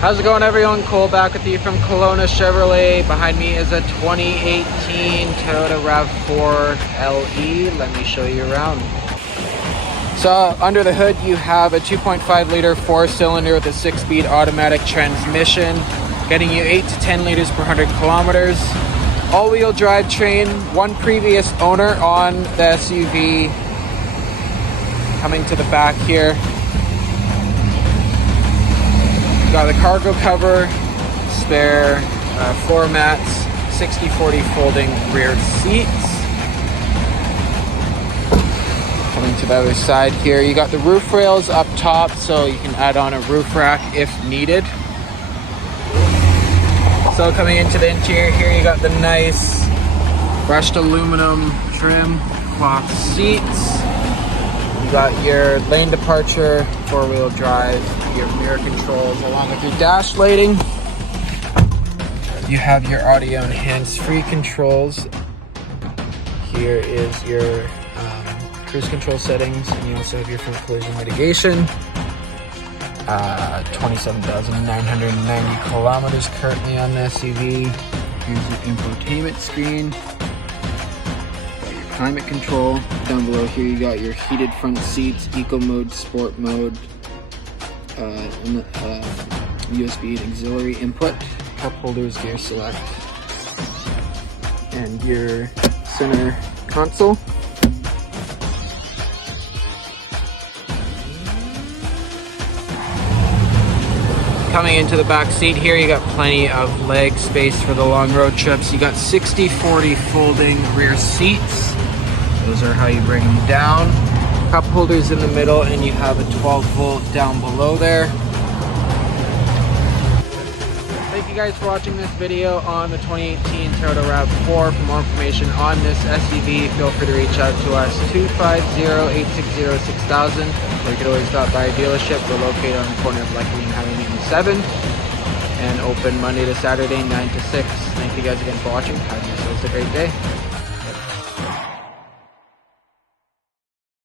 How's it going, everyone? Cole back with you from Kelowna Chevrolet. Behind me is a 2018 Toyota RAV4 LE. Let me show you around. So under the hood you have a 2.5 liter 4-cylinder with a 6-speed automatic transmission, getting you 8 to 10 liters per 100 kilometers. All-wheel drivetrain, one previous owner on the SUV. Coming to the back here, got the cargo cover, spare floor mats, 60/40 folding rear seats. Coming to the other side here, you got the roof rails up top, so you can add on a roof rack if needed. So coming into the interior here, you got the nice brushed aluminum trim, cloth seats. You got your lane departure, 4-wheel drive, your mirror controls, along with your dash lighting. You have your audio and hands-free controls. Here is your cruise control settings, and you also have your front collision mitigation. 27,990 kilometers currently on the SUV. Here's your infotainment screen. Climate control. Down below here you got your heated front seats, eco mode, sport mode, USB and auxiliary input, cup holders, gear select, and your center console. Coming into the back seat here, you got plenty of leg space for the long road trips. You got 60/40 folding rear seats. Those are how you bring them down. Cup holders in the middle, and you have a 12-volt down below there. Thank you guys for watching this video on the 2018 Toyota RAV4. For more information on this SUV, feel free to reach out to us, 250-860-6000, or you could always stop by a dealership. We're located on the corner of Lucky and Highway 7, and open Monday to Saturday, 9 to 6. Thank you guys again for watching. Have yourselves a great day.